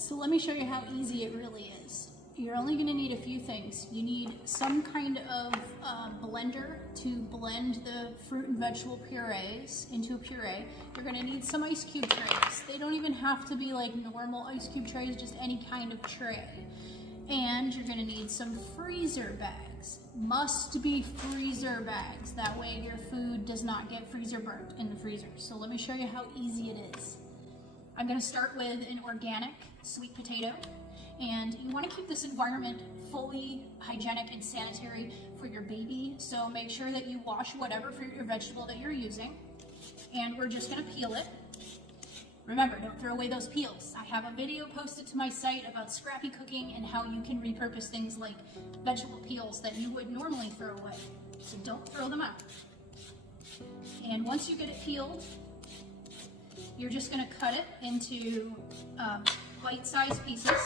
So let me show you how easy it really is. You're only going to need a few things. You need some kind of blender to blend the fruit and vegetable purees into a puree. You're going to need some ice cube trays. They don't even have to be like normal ice cube trays, just any kind of tray. And you're going to need some freezer bags. Must be freezer bags. That way your food does not get freezer burnt in the freezer. So let me show you how easy it is. I'm going to start with an organic sweet potato. And you want to keep this environment fully hygienic and sanitary for your baby. So make sure that you wash whatever fruit or vegetable that you're using. And we're just going to peel it. Remember, don't throw away those peels. I have a video posted to my site about scrappy cooking and how you can repurpose things like vegetable peels that you would normally throw away. So don't throw them out. And once you get it peeled, you're just going to cut it into bite-sized pieces.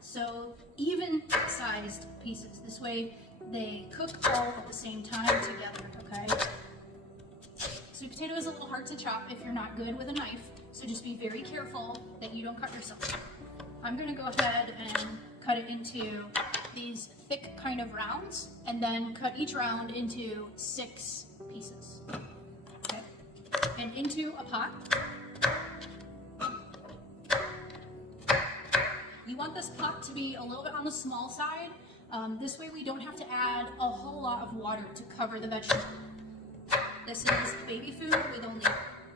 So even-sized pieces. This way they cook all at the same time together, okay? Sweet potato is a little hard to chop if you're not good with a knife, so just be very careful that you don't cut yourself. I'm gonna go ahead and cut it into these thick kind of rounds, and then cut each round into 6 pieces, okay? And into a pot. You want this pot to be a little bit on the small side. This way we don't have to add a whole lot of water to cover the vegetable. This is baby food with only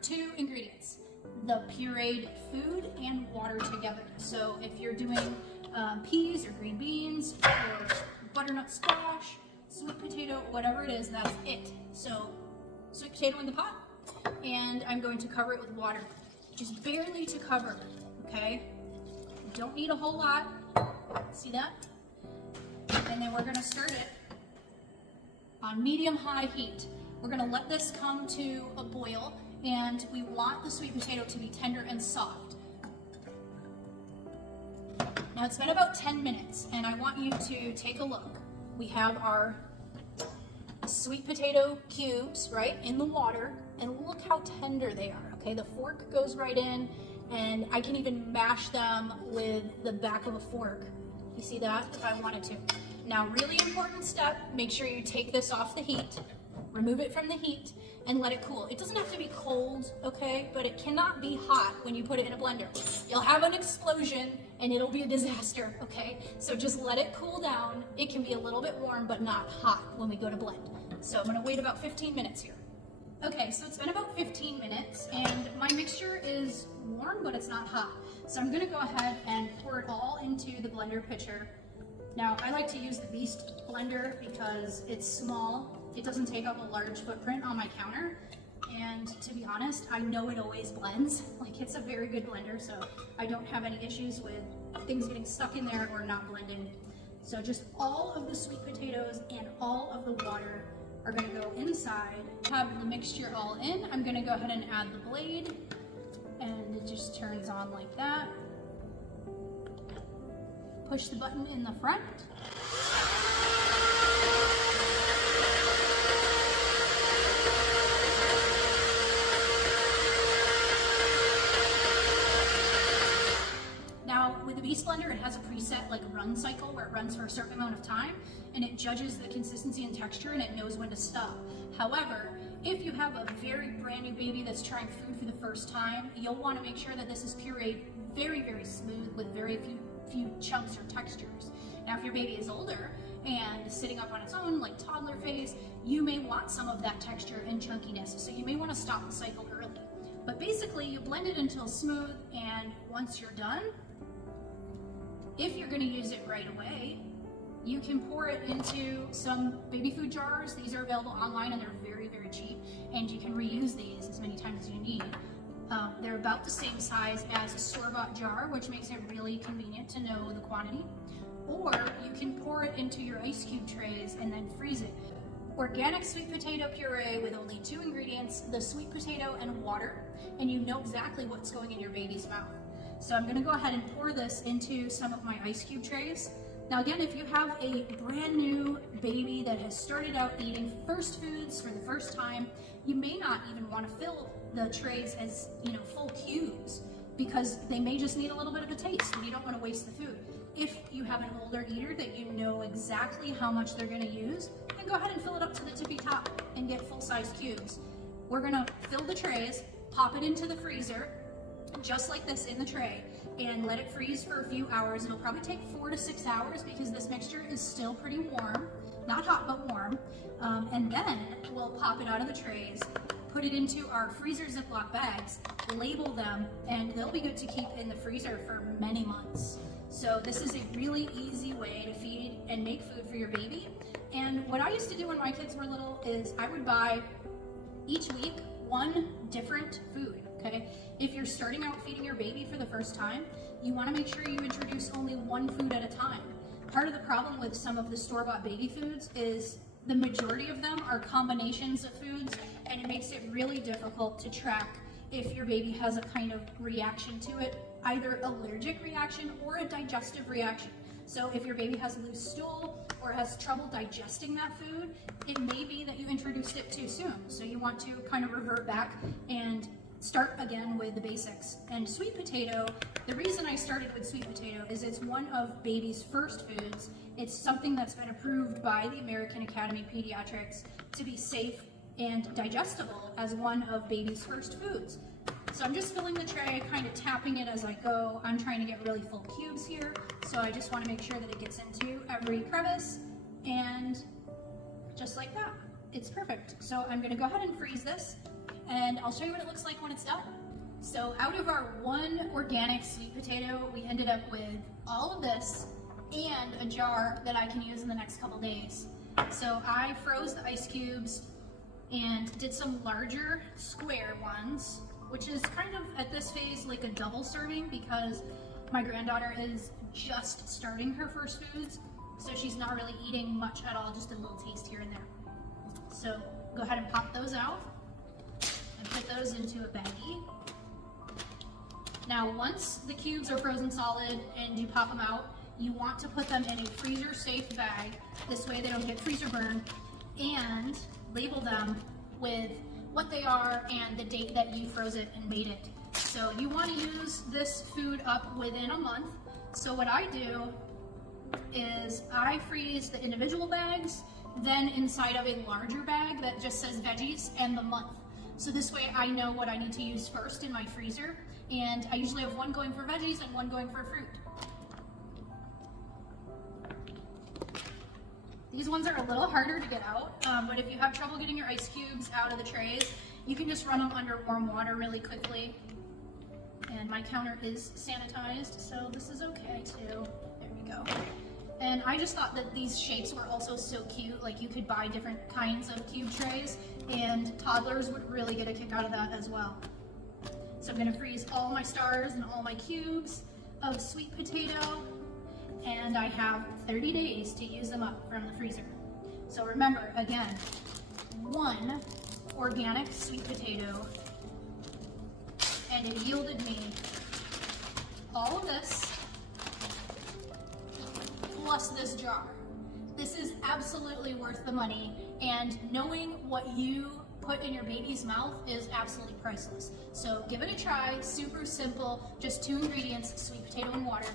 2 ingredients, the pureed food and water together. So if you're doing peas or green beans or butternut squash, sweet potato, whatever it is, that's it. So sweet potato in the pot, and I'm going to cover it with water, just barely to cover, okay? Don't need a whole lot, see that? And then we're gonna start it on medium-high heat. We're gonna let this come to a boil, and we want the sweet potato to be tender and soft. Now it's been about 10 minutes, and I want you to take a look. We have our sweet potato cubes, right, in the water, and look how tender they are, okay? The fork goes right in, and I can even mash them with the back of a fork. You see that, if I wanted to. Now, really important step, make sure you take this off the heat, remove it from the heat, and let it cool. It doesn't have to be cold, okay, but it cannot be hot when you put it in a blender. You'll have an explosion, and it'll be a disaster, okay? So just let it cool down. It can be a little bit warm, but not hot when we go to blend. So I'm gonna wait about 15 minutes here. Okay, so it's been about 15 minutes, and my mixture is warm, but it's not hot. So I'm gonna go ahead and pour it all into the blender pitcher. Now, I like to use the Beast blender because it's small. It doesn't take up a large footprint on my counter. And to be honest, I know it always blends. Like, it's a very good blender, so I don't have any issues with things getting stuck in there or not blending. So just all of the sweet potatoes and all of the water are gonna go inside, have the mixture all in. I'm gonna go ahead and add the blade, and it just turns on like that. Push the button in the front. Now, with the Beast blender, it has a preset like run cycle where it runs for a certain amount of time, and it judges the consistency and texture, and it knows when to stop. However, if you have a very brand new baby that's trying food for the first time, you'll want to make sure that this is pureed very, very smooth with very few chunks or textures. Now, if your baby is older and sitting up on its own, like toddler phase, you may want some of that texture and chunkiness, so you may want to stop the cycle early. But basically, you blend it until smooth, and once you're done, if you're going to use it right away, you can pour it into some baby food jars. These are available online, and they're very, very cheap, and you can reuse these as many times as you need. They're about the same size as a store-bought jar, which makes it really convenient to know the quantity. Or you can pour it into your ice cube trays and then freeze it. Organic sweet potato puree with only 2 ingredients, the sweet potato and water, and you know exactly what's going in your baby's mouth. So I'm gonna go ahead and pour this into some of my ice cube trays. Now again, if you have a brand new baby that has started out eating first foods for the first time, you may not even want to fill the trays as, full cubes. because they may just need a little bit of a taste and you don't want to waste the food. If you have an older eater that you know exactly how much they're going to use, then go ahead and fill it up to the tippy top and get full-size cubes. We're going to fill the trays, pop it into the freezer, just like this in the tray, and let it freeze for a few hours. It'll probably take 4 to 6 hours because this mixture is still pretty warm, not hot but warm. And then we'll pop it out of the trays, put it into our freezer Ziploc bags, label them, and they'll be good to keep in the freezer for many months. So this is a really easy way to feed and make food for your baby. And what I used to do when my kids were little is I would buy each week one different food, okay? If you're starting out feeding your baby for the first time, you wanna make sure you introduce only one food at a time. Part of the problem with some of the store-bought baby foods is the majority of them are combinations of foods, and it makes it really difficult to track if your baby has a kind of reaction to it, either allergic reaction or a digestive reaction. So if your baby has loose stool or has trouble digesting that food, it may be that you introduced it too soon. So you want to kind of revert back and start again with the basics. And sweet potato, the reason I started with sweet potato is it's one of baby's first foods. It's something that's been approved by the American Academy of Pediatrics to be safe and digestible as one of baby's first foods. So I'm just filling the tray, kind of tapping it as I go. I'm trying to get really full cubes here, so I just want to make sure that it gets into every crevice, and just like that, it's perfect. So I'm going to go ahead and freeze this, and I'll show you what it looks like when it's done. So out of our one organic sweet potato, we ended up with all of this and a jar that I can use in the next couple days. So I froze the ice cubes and did some larger square ones, which is kind of at this phase like a double serving because my granddaughter is just starting her first foods, so she's not really eating much at all, just a little taste here and there. So go ahead and pop those out and put those into a baggie. Now once the cubes are frozen solid and you pop them out, you want to put them in a freezer safe bag, this way they don't get freezer burn, and label them with what they are and the date that you froze it and made it. So you want to use this food up within a month. So what I do is I freeze the individual bags, then inside of a larger bag that just says veggies and the month. So this way I know what I need to use first in my freezer, and I usually have one going for veggies and one going for fruit. These ones are a little harder to get out, but if you have trouble getting your ice cubes out of the trays, you can just run them under warm water really quickly. And my counter is sanitized, so this is okay too. There we go. And I just thought that these shapes were also so cute. Like you could buy different kinds of cube trays, and toddlers would really get a kick out of that as well. So I'm gonna freeze all my stars and all my cubes of sweet potato, and I have 30 days to use them up from the freezer. So remember, again, one organic sweet potato, and it yielded me all of this, plus this jar. This is absolutely worth the money, and knowing what you put in your baby's mouth is absolutely priceless. So give it a try, super simple, just 2 ingredients, sweet potato and water.